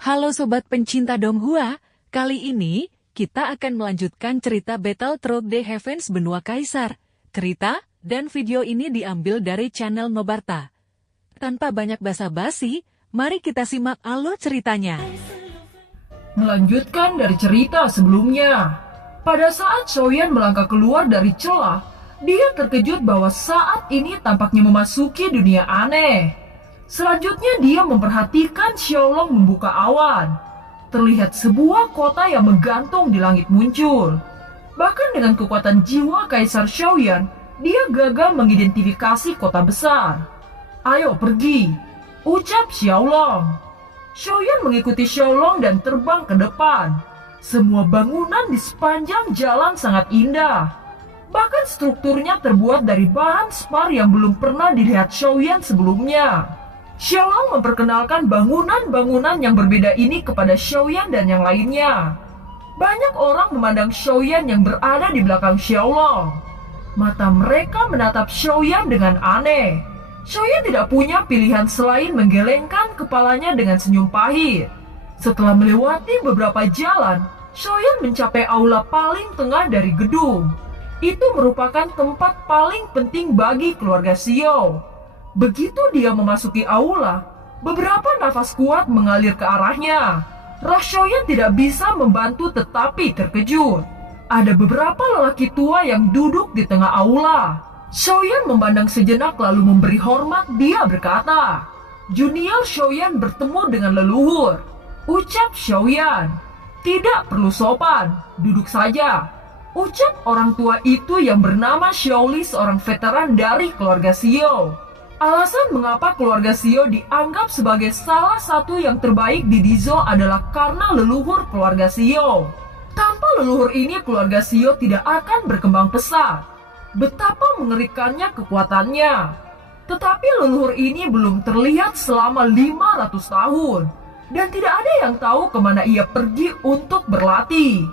Halo Sobat pencinta Donghua, kali ini kita akan melanjutkan cerita Battle Through the Heavens Benua Kaisar. Cerita dan video ini diambil dari channel Nobarta. Tanpa banyak basa-basi, mari kita simak alur ceritanya. Melanjutkan dari cerita sebelumnya, pada saat Xiaoyan melangkah keluar dari celah, dia terkejut bahwa saat ini tampaknya memasuki dunia aneh. Selanjutnya dia memperhatikan Xiaolong membuka awan. Terlihat sebuah kota yang menggantung di langit muncul. Bahkan dengan kekuatan jiwa Kaisar Xiaoyan, dia gagal mengidentifikasi kota besar. "Ayo pergi," ucap Xiaolong. Xiaoyan mengikuti Xiaolong dan terbang ke depan. Semua bangunan di sepanjang jalan sangat indah. Bahkan strukturnya terbuat dari bahan spar yang belum pernah dilihat Xiaoyan sebelumnya. Xiaolong memperkenalkan bangunan-bangunan yang berbeda ini kepada Xiaoyan dan yang lainnya. Banyak orang memandang Xiaoyan yang berada di belakang Xiaolong. Mata mereka menatap Xiaoyan dengan aneh. Xiaoyan tidak punya pilihan selain menggelengkan kepalanya dengan senyum pahit. Setelah melewati beberapa jalan, Xiaoyan mencapai aula paling tengah dari gedung. Itu merupakan tempat paling penting bagi keluarga Xiao. Begitu dia memasuki aula, beberapa nafas kuat mengalir ke arahnya. Xiaoyan tidak bisa membantu tetapi terkejut. Ada beberapa lelaki tua yang duduk di tengah aula. Xiaoyan memandang sejenak lalu memberi hormat. Dia berkata, "Junior Xiaoyan bertemu dengan leluhur," ucap Xiaoyan. "Tidak perlu sopan, duduk saja," ucap orang tua itu yang bernama Xiaoli, seorang veteran dari keluarga Xiao. Alasan mengapa keluarga Xiao dianggap sebagai salah satu yang terbaik di Dizo adalah karena leluhur keluarga Xiao. Tanpa leluhur ini keluarga Xiao tidak akan berkembang pesat. Betapa mengerikannya kekuatannya. Tetapi leluhur ini belum terlihat selama 500 tahun. Dan tidak ada yang tahu kemana ia pergi untuk berlatih.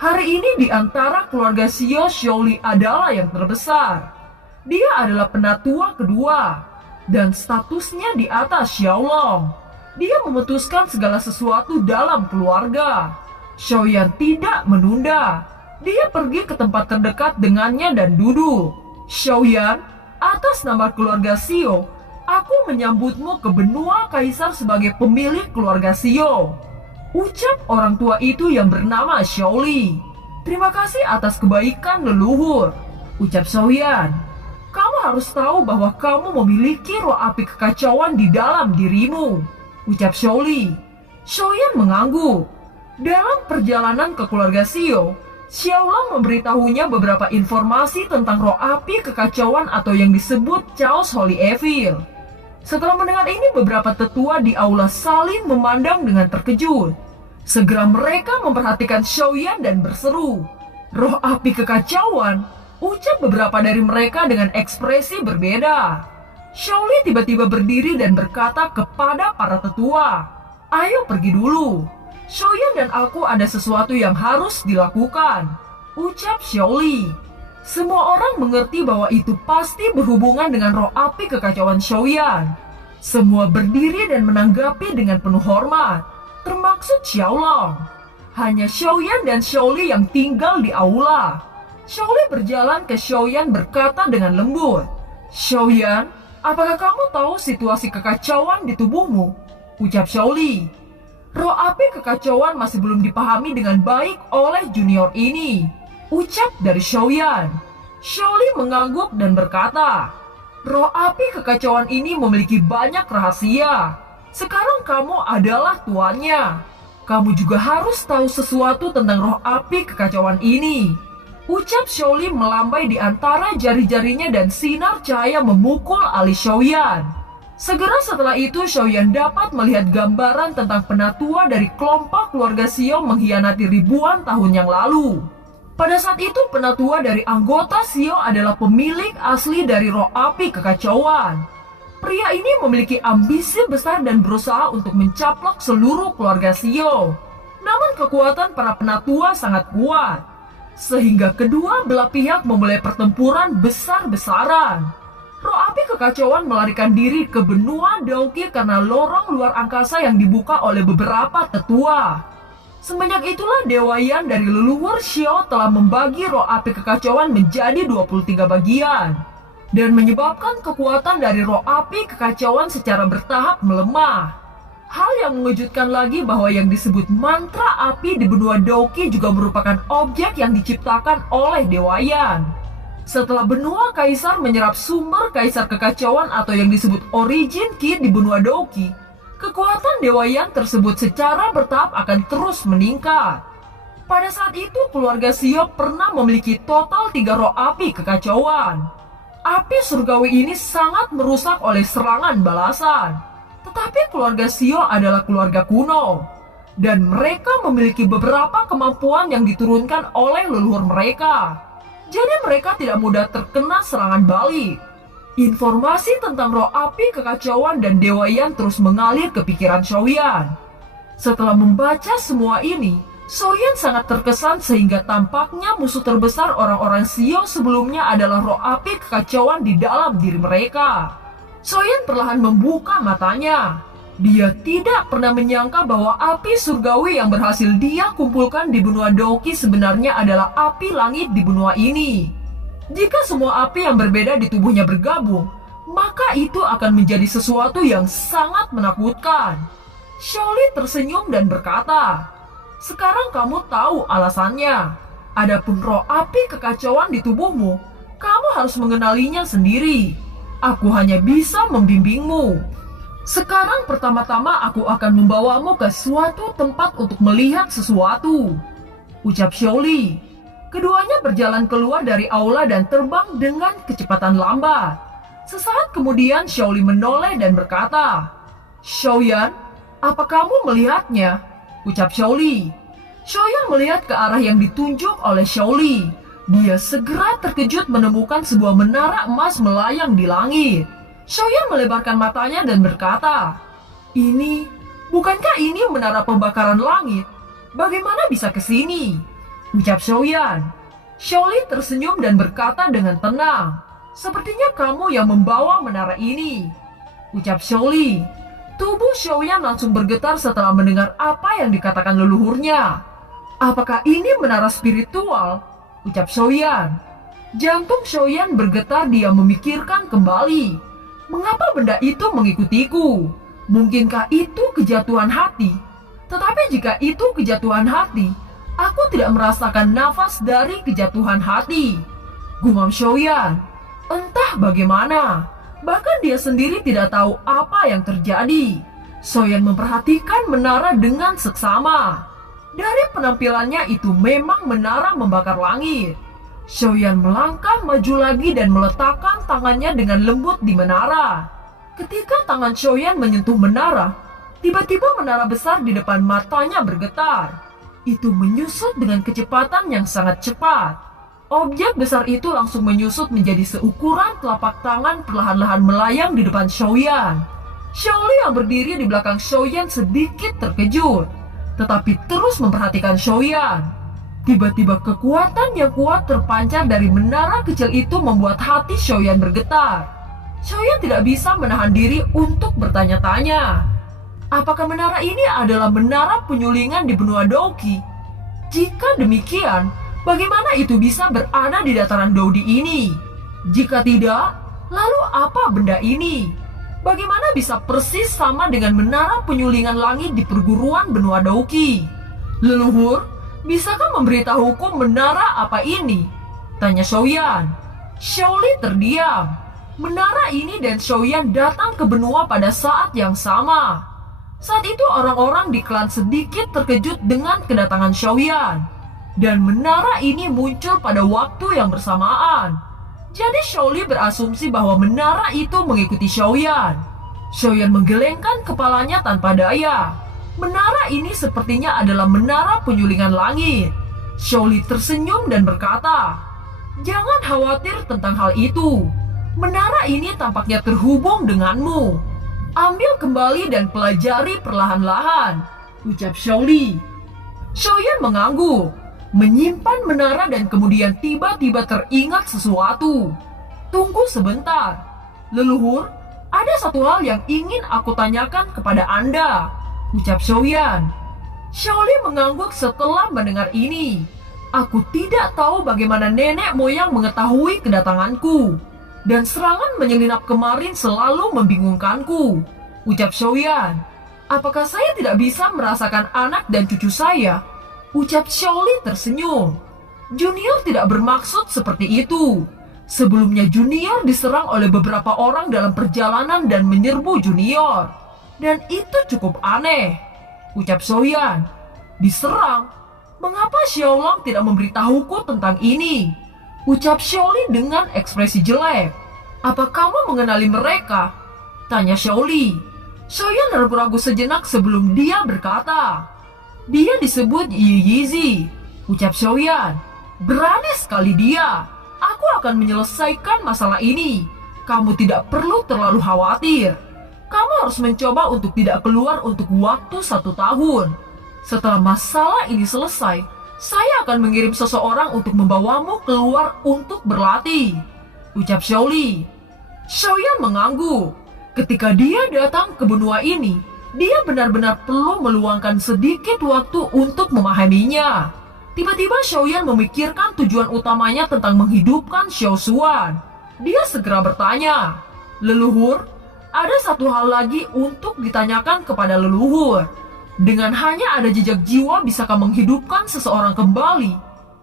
Hari ini di antara keluarga Xiao, Xiaoli adalah yang terbesar. Dia adalah penatua kedua. Dan statusnya di atas Xiaolong. Dia memutuskan segala sesuatu dalam keluarga. Xiaoyan tidak menunda. Dia pergi ke tempat terdekat dengannya dan duduk. "Xiaoyan, atas nama keluarga Xiao, aku menyambutmu ke benua kaisar sebagai pemilik keluarga Xiao," ucap orang tua itu yang bernama Xiaoli. "Terima kasih atas kebaikan leluhur," ucap Xiaoyan. "Kamu harus tahu bahwa kamu memiliki roh api kekacauan di dalam dirimu," ucap Xiaoli. Xiaoyan mengangguk. Dalam perjalanan ke keluarga Xiao, Xiaolong memberitahunya beberapa informasi tentang roh api kekacauan atau yang disebut Chaos Holy Evil. Setelah mendengar ini, beberapa tetua di aula saling memandang dengan terkejut. Segera mereka memperhatikan Xiaoyan dan berseru, "Roh api kekacauan?" ucap beberapa dari mereka dengan ekspresi berbeda. Xiaoli tiba-tiba berdiri dan berkata kepada para tetua, "Ayo pergi dulu. Xiaoyan dan aku ada sesuatu yang harus dilakukan," ucap Xiaoli. Semua orang mengerti bahwa itu pasti berhubungan dengan roh api kekacauan Xiaoyan. Semua berdiri dan menanggapi dengan penuh hormat, termaksud Xiaolong. Hanya Xiaoyan dan Xiaoli yang tinggal di aula. Xiaoli berjalan ke Xiaoyan berkata dengan lembut, "Xiaoyan, apakah kamu tahu situasi kekacauan di tubuhmu?" ucap Xiaoli. "Roh api kekacauan masih belum dipahami dengan baik oleh junior ini," ucap dari Xiaoyan. Xiaoli mengangguk dan berkata, "Roh api kekacauan ini memiliki banyak rahasia. Sekarang kamu adalah tuannya. Kamu juga harus tahu sesuatu tentang roh api kekacauan ini," ucap Xiaoli melambai di antara jari-jarinya dan sinar cahaya memukul alis Xiaoyan. Segera setelah itu Xiaoyan dapat melihat gambaran tentang penatua dari kelompok keluarga Xiao mengkhianati ribuan tahun yang lalu. Pada saat itu penatua dari anggota Xiao adalah pemilik asli dari roh api kekacauan. Pria ini memiliki ambisi besar dan berusaha untuk mencaplok seluruh keluarga Xiao. Namun kekuatan para penatua sangat kuat, sehingga kedua belah pihak memulai pertempuran besar-besaran. roh api kekacauan melarikan diri ke benua Dauki karena lorong luar angkasa yang dibuka oleh beberapa tetua. Semenjak itulah Dewa Yan dari leluhur Xiao telah membagi roh api kekacauan menjadi 23 bagian dan menyebabkan kekuatan dari roh api kekacauan secara bertahap melemah. Hal yang mengejutkan lagi bahwa yang disebut mantra api di benua Dauki juga merupakan objek yang diciptakan oleh Dewa Yan. Setelah benua kaisar menyerap sumber kaisar kekacauan atau yang disebut origin key di benua Dauki, kekuatan Dewa Yan tersebut secara bertahap akan terus meningkat. Pada saat itu keluarga Xiao pernah memiliki total 3 roh api kekacauan. Api surgawi ini sangat merusak oleh serangan balasan. Tetapi keluarga Xiao adalah keluarga kuno, dan mereka memiliki beberapa kemampuan yang diturunkan oleh leluhur mereka. Jadi mereka tidak mudah terkena serangan balik. Informasi tentang roh api kekacauan dan Dewa Yan terus mengalir ke pikiran Xiaoyan. Setelah membaca semua ini, Xiaoyan sangat terkesan sehingga tampaknya musuh terbesar orang-orang Xiao sebelumnya adalah roh api kekacauan di dalam diri mereka. Xiaoyan perlahan membuka matanya. Dia tidak pernah menyangka bahwa api surgawi yang berhasil dia kumpulkan di benua Dauki sebenarnya adalah api langit di benua ini. Jika semua api yang berbeda di tubuhnya bergabung, maka itu akan menjadi sesuatu yang sangat menakutkan. Xiaoli tersenyum dan berkata, "Sekarang kamu tahu alasannya. Adapun roh api kekacauan di tubuhmu, kamu harus mengenalinya sendiri. Aku hanya bisa membimbingmu. Sekarang pertama-tama aku akan membawamu ke suatu tempat untuk melihat sesuatu," ucap Xiaoli. Keduanya berjalan keluar dari aula dan terbang dengan kecepatan lambat. Sesaat kemudian Xiaoli menoleh dan berkata, "Xiaoyan, apa kamu melihatnya?" ucap Xiaoli. Xiaoyan melihat ke arah yang ditunjuk oleh Xiaoli. Dia segera terkejut menemukan sebuah menara emas melayang di langit. Xiaoyan melebarkan matanya dan berkata, bukankah ini menara pembakaran langit? Bagaimana bisa ke sini?" ucap Xiaoyan. Xiaoli tersenyum dan berkata dengan tenang, "Sepertinya kamu yang membawa menara ini," ucap Xiaoli. Tubuh Xiaoyan langsung bergetar setelah mendengar apa yang dikatakan leluhurnya. "Apakah ini menara spiritual?" ucap Xiaoyan. Jantung Xiaoyan bergetar, dia memikirkan kembali. Mengapa benda itu mengikutiku? Mungkinkah itu kejatuhan hati? Tetapi jika itu kejatuhan hati, aku tidak merasakan nafas dari kejatuhan hati. Gumam Xiaoyan. Entah bagaimana, bahkan dia sendiri tidak tahu apa yang terjadi. Xiaoyan memperhatikan menara dengan seksama. Dari penampilannya itu memang menara membakar langit. Xiaoyan melangkah maju lagi dan meletakkan tangannya dengan lembut di menara. Ketika tangan Xiaoyan menyentuh menara, tiba-tiba menara besar di depan matanya bergetar. Itu menyusut dengan kecepatan yang sangat cepat. Objek besar itu langsung menyusut menjadi seukuran telapak tangan perlahan-lahan melayang di depan Xiaoyan. Xiaoli yang berdiri di belakang Xiaoyan sedikit terkejut, tetapi terus memperhatikan Xiaoyan. Tiba-tiba kekuatan yang kuat terpancar dari menara kecil itu membuat hati Xiaoyan bergetar. Xiaoyan tidak bisa menahan diri untuk bertanya-tanya. Apakah menara ini adalah menara penyulingan di benua Dauki? Jika demikian, bagaimana itu bisa berada di dataran Daudi ini? Jika tidak, lalu apa benda ini? Bagaimana bisa persis sama dengan menara penyulingan langit di perguruan benua Dauki? Leluhur, bisakah memberitahuku menara apa ini? Tanya Xiaoyan. Xiaoli terdiam. Menara ini dan Xiaoyan datang ke benua pada saat yang sama. Saat itu orang-orang di klan sedikit terkejut dengan kedatangan Xiaoyan. Dan menara ini muncul pada waktu yang bersamaan. Jadi Xiaoli berasumsi bahwa menara itu mengikuti Xiaoyan. Xiaoyan menggelengkan kepalanya tanpa daya. Menara ini sepertinya adalah menara penyulingan langit. Xiaoli tersenyum dan berkata, "Jangan khawatir tentang hal itu. Menara ini tampaknya terhubung denganmu. Ambil kembali dan pelajari perlahan-lahan," ucap Xiaoli. Xiaoyan mengangguk, menyimpan menara dan kemudian tiba-tiba teringat sesuatu. Tunggu sebentar. Leluhur, ada satu hal yang ingin aku tanyakan kepada Anda, ucap Xiaoyan. Xiaoli mengangguk setelah mendengar ini. Aku tidak tahu bagaimana nenek moyang mengetahui kedatanganku. Dan serangan menyelinap kemarin selalu membingungkanku, ucap Xiaoyan. Apakah saya tidak bisa merasakan anak dan cucu saya? Ucap Xiaoli tersenyum. Junior tidak bermaksud seperti itu. Sebelumnya Junior diserang oleh beberapa orang dalam perjalanan dan menyerbu Junior. Dan itu cukup aneh, ucap Xiaoyan. Diserang? Mengapa Xiaolong tidak memberitahuku tentang ini? Ucap Xiaoli dengan ekspresi jelek. Apa kamu mengenali mereka? Tanya Xiaoli. Xiaoyan ragu-ragu sejenak sebelum dia berkata. Dia disebut Yi Yizi, ucap Xiaoyan. Berani sekali dia. Aku akan menyelesaikan masalah ini. Kamu tidak perlu terlalu khawatir. Kamu harus mencoba untuk tidak keluar untuk waktu 1 tahun. Setelah masalah ini selesai, saya akan mengirim seseorang untuk membawamu keluar untuk berlatih, ucap Xiaoli. Xiaoyan mengangguk. Ketika dia datang ke benua ini, dia benar-benar perlu meluangkan sedikit waktu untuk memahaminya. Tiba-tiba Xiaoyan memikirkan tujuan utamanya tentang menghidupkan Xiao Xuan. Dia segera bertanya, leluhur, ada satu hal lagi untuk ditanyakan kepada leluhur. Dengan hanya ada jejak jiwa bisakah menghidupkan seseorang kembali?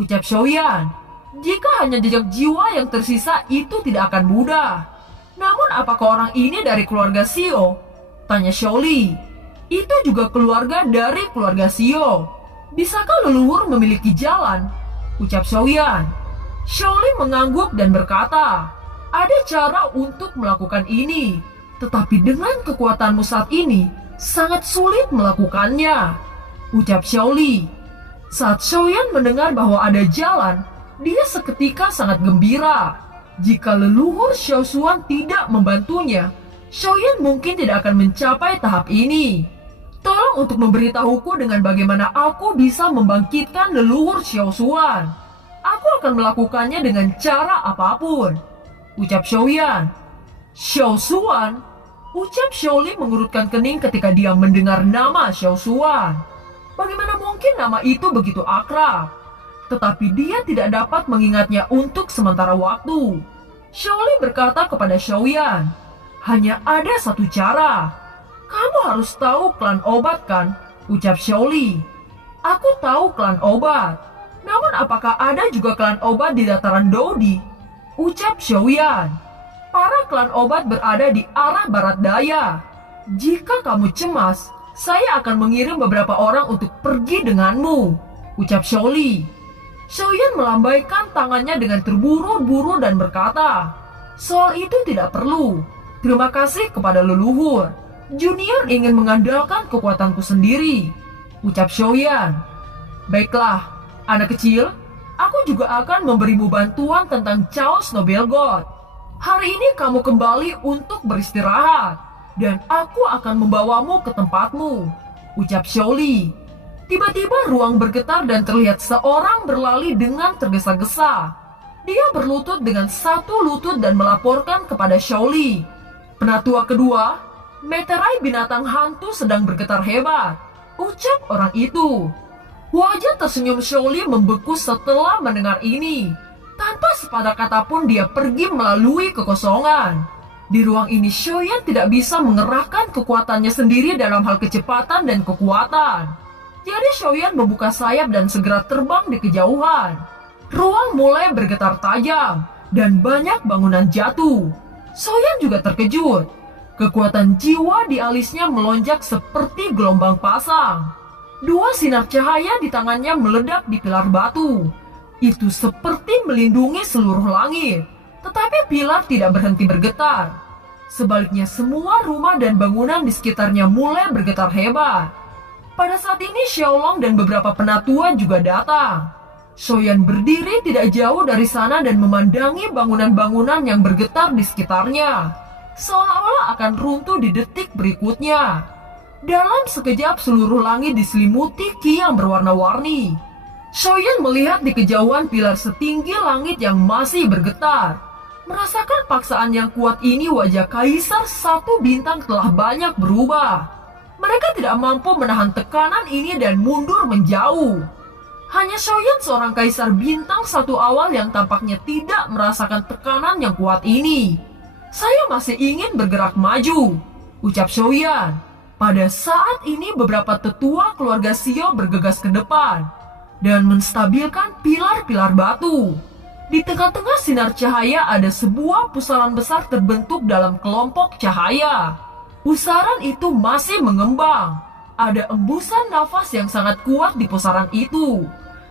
Ucap Xiaoyan. Jika hanya jejak jiwa yang tersisa itu tidak akan mudah. Namun apakah orang ini dari keluarga Xiao? Tanya Xiaoli. Itu juga keluarga dari keluarga Xiao. Bisakah leluhur memiliki jalan? Ucap Xiaoyan. Xiaoli mengangguk dan berkata, ada cara untuk melakukan ini. Tetapi dengan kekuatanmu saat ini, sangat sulit melakukannya, ucap Xiaoli. Saat Xiaoyan mendengar bahwa ada jalan, dia seketika sangat gembira. Jika leluhur Xiao Xuan tidak membantunya, Xiaoyan mungkin tidak akan mencapai tahap ini. Tolong untuk memberitahuku dengan bagaimana aku bisa membangkitkan leluhur Xiao Xuan. Aku akan melakukannya dengan cara apapun, ucap Xiaoyan. Xiao Xuan? Ucap Xiaoli mengerutkan kening ketika dia mendengar nama Xiao Xuan. Bagaimana mungkin nama itu begitu akrab? Tetapi dia tidak dapat mengingatnya untuk sementara waktu. Xiaoli berkata kepada Xiaoyan, hanya ada satu cara. Kamu harus tahu klan obat kan? Ucap Xiaoli. Aku tahu klan obat. Namun apakah ada juga klan obat di dataran Dodi? Ucap Xiaoyan. Para klan obat berada di arah barat daya. Jika kamu cemas, saya akan mengirim beberapa orang untuk pergi denganmu, ucap Xiaoli. Xiaoyan melambaikan tangannya dengan terburu-buru dan berkata, soal itu tidak perlu. Terima kasih kepada leluhur. Junior ingin mengandalkan kekuatanku sendiri, ucap Xiaoyan. Baiklah, anak kecil, aku juga akan memberimu bantuan tentang Chaos Nobel God. Hari ini kamu kembali untuk beristirahat, dan aku akan membawamu ke tempatmu, ucap Xiaoli. Tiba-tiba ruang bergetar dan terlihat seorang berlari dengan tergesa-gesa. Dia berlutut dengan satu lutut dan melaporkan kepada Xiaoli. Penatua kedua, meterai binatang hantu sedang bergetar hebat, ucap orang itu. Wajah tersenyum Xiaoli membeku setelah mendengar ini. Tanpa sepatah kata pun dia pergi melalui kekosongan. Di ruang ini Xiaoyan tidak bisa mengerahkan kekuatannya sendiri dalam hal kecepatan dan kekuatan. Jadi Xiaoyan membuka sayap dan segera terbang di kejauhan. Ruang mulai bergetar tajam dan banyak bangunan jatuh. Xiaoyan juga terkejut. Kekuatan jiwa di alisnya melonjak seperti gelombang pasang. 2 sinar cahaya di tangannya meledak di pilar batu. Itu seperti melindungi seluruh langit, tetapi pilar tidak berhenti bergetar. Sebaliknya semua rumah dan bangunan di sekitarnya mulai bergetar hebat. Pada saat ini Xiaolong dan beberapa penatua juga datang. Xiaoyan berdiri tidak jauh dari sana dan memandangi bangunan-bangunan yang bergetar di sekitarnya, seolah-olah akan runtuh di detik berikutnya. Dalam sekejap seluruh langit diselimuti ki yang berwarna-warni. Xiaoyan melihat di kejauhan pilar setinggi langit yang masih bergetar. Merasakan paksaan yang kuat ini, wajah Kaisar Satu Bintang telah banyak berubah. Mereka tidak mampu menahan tekanan ini dan mundur menjauh. Hanya Xiaoyan, seorang Kaisar Bintang Satu awal yang tampaknya tidak merasakan tekanan yang kuat ini. Saya masih ingin bergerak maju, ucap Xiaoyan. Pada saat ini beberapa tetua keluarga Xiao bergegas ke depan dan menstabilkan pilar-pilar batu. Di tengah-tengah sinar cahaya ada sebuah pusaran besar terbentuk dalam kelompok cahaya. Pusaran itu masih mengembang. Ada embusan nafas yang sangat kuat di pusaran itu.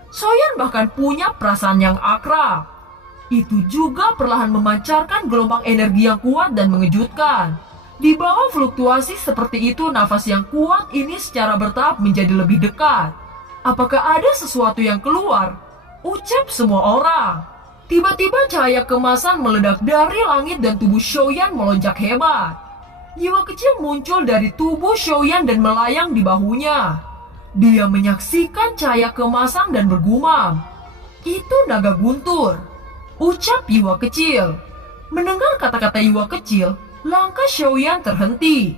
Xiaoyan bahkan punya perasaan yang akrab. Itu juga perlahan memancarkan gelombang energi yang kuat dan mengejutkan. Di bawah fluktuasi seperti itu, nafas yang kuat ini secara bertahap menjadi lebih dekat. Apakah ada sesuatu yang keluar? Ucap semua orang. Tiba-tiba cahaya kemasan meledak dari langit dan tubuh Xiaoyan melonjak hebat. Jiwa kecil muncul dari tubuh Xiaoyan dan melayang di bahunya. Dia menyaksikan cahaya kemasan dan bergumam, "Itu naga guntur," ucap jiwa kecil. Mendengar kata-kata jiwa kecil, langkah Xiaoyan terhenti.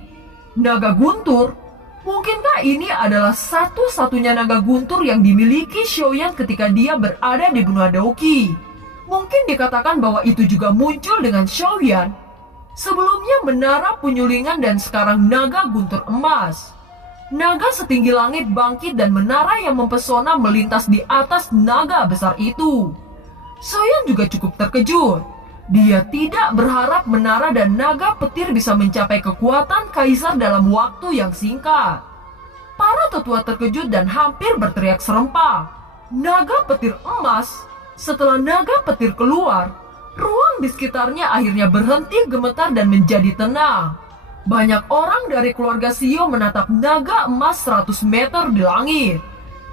Naga guntur? Mungkinkah ini adalah satu-satunya naga guntur yang dimiliki Xiaoyan ketika dia berada di benua Douqi? Mungkin dikatakan bahwa itu juga muncul dengan Xiaoyan. Sebelumnya menara penyulingan dan sekarang naga guntur emas. Naga setinggi langit bangkit dan menara yang mempesona melintas di atas naga besar itu. Xiaoyan juga cukup terkejut. Dia tidak berharap menara dan naga petir bisa mencapai kekuatan Kaisar dalam waktu yang singkat. Para tetua terkejut dan hampir berteriak serempak. Naga petir emas? Setelah naga petir keluar, ruang di sekitarnya akhirnya berhenti gemetar dan menjadi tenang. Banyak orang dari keluarga Xiao menatap naga emas 100 meter di langit.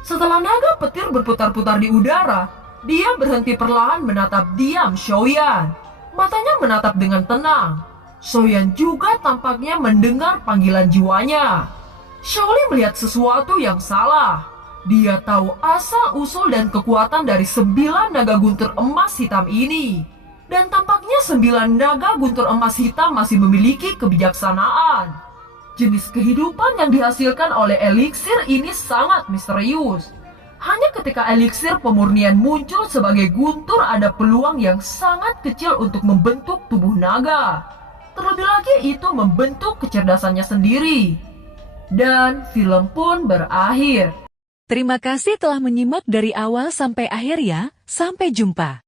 Setelah naga petir berputar-putar di udara, dia berhenti perlahan menatap diam Xiaoyan. Matanya menatap dengan tenang. Xiaoyan juga tampaknya mendengar panggilan jiwanya. Xiaoli melihat sesuatu yang salah. Dia tahu asal-usul dan kekuatan dari 9 naga guntur emas hitam ini. Dan tampaknya 9 naga guntur emas hitam masih memiliki kebijaksanaan. Jenis kehidupan yang dihasilkan oleh eliksir ini sangat misterius. Hanya ketika eliksir pemurnian muncul sebagai guntur, ada peluang yang sangat kecil untuk membentuk tubuh naga. Terlebih lagi itu membentuk kecerdasannya sendiri. Dan film pun berakhir. Terima kasih telah menyimak dari awal sampai akhir ya. Sampai jumpa.